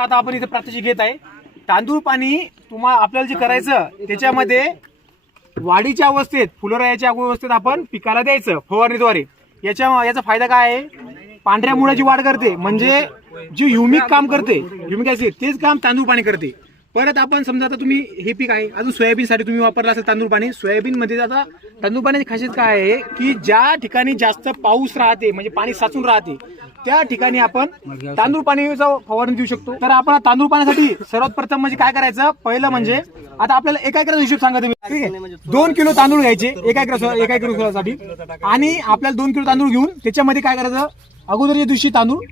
आता आपण इथे प्रात्यक्षिक घेत आहे. तांदूळ पाणी तुम्हाला आपल्याला जे करायचं त्याच्यामध्ये वाढीच्या अवस्थेत फुलोरायाच्या अवस्थेत आपण पिकाला द्यायचं फवारणीद्वारे. याच्या याचा फायदा काय आहे? पांढऱ्या मुळाची वाढ करते. म्हणजे जे ह्युमिक काम करते ह्युमिक ऍसिड तेच काम तांदूळ पाणी करते. परत आपण समजा आता तुम्ही हे पीक आहे. अजून सोयाबीनसाठी तुम्ही वापरला असेल तांदूळ पाणी. सोयाबीनमध्ये आता तांदूळ पाण्याची खासियत काय आहे? की ज्या ठिकाणी जास्त पाऊस राहते म्हणजे पाणी साचून राहते त्या ठिकाणी आपण तांदूळ पाणीचा फवारणी देऊ शकतो. तर आपण तांदूळ पाण्यासाठी सर्वात प्रथम म्हणजे काय करायचं? पहिलं म्हणजे आता आपल्याला एका एकराचा हिशोब सांगा तुम्ही. ठीक आहे? दोन किलो तांदूळ घ्यायचे एका एकरा एका एकरासाठी आणि आपल्याला दोन किलो तांदूळ घेऊन त्याच्यामध्ये काय करायचं? अगोदरच्या दिवशी तांदूळ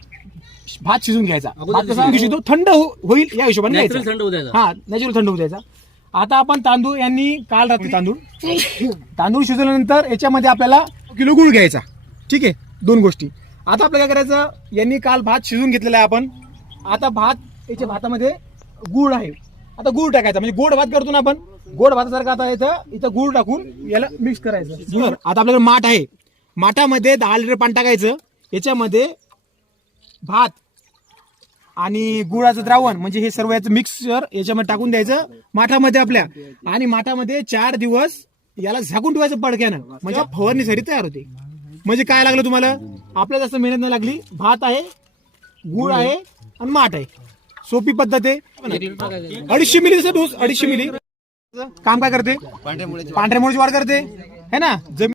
भात शिजून घ्यायचा. भात कसा शिजतो? थंड हो- होईल या हिशोबाने घ्यायचा. थंड द्यायचा. हा नॅचरल थंड होऊ द्यायचा. आता आपण तांदूळ यांनी काल रात्री तांदूळ तांदूळ शिजवल्यानंतर याच्यामध्ये आपल्याला किलो गुळ घ्यायचा. ठीक आहे? दोन गोष्टी. आता आपल्याला काय करायचं? यांनी काल भात शिजून घेतलेला आहे आपण. आता भात याच्या भातामध्ये गुळ आहे. आता गुळ टाकायचा. म्हणजे गोड भात करतो ना आपण. गोड भातासारखं आता इथं इथं गुळ टाकून याला मिक्स करायचं. आता आपल्याकडे माठ आहे. माठामध्ये दहा लिटर पाणी टाकायचं. याच्यामध्ये भात आणि गुळाचं द्रावण म्हणजे हे सर्व याचं मिक्सर याच्यामध्ये टाकून द्यायचं माठामध्ये आपल्या. आणि माठामध्ये चार दिवस याला झाकून ठेवायचं पडक्यानं. म्हणजे फवारणीसाठी तयार होते. म्हणजे काय लागलं तुम्हाला? आपल्याला जास्त मेहनत नाही लागली. भात आहे गुळ आहे आणि माठ आहे. सोपी पद्धत आहे. अडीचशे मिली जसं डोस अडीचशे मिली. काम काय करते? पांढऱ्या मुळीची वाढ करते. है ना? जमीन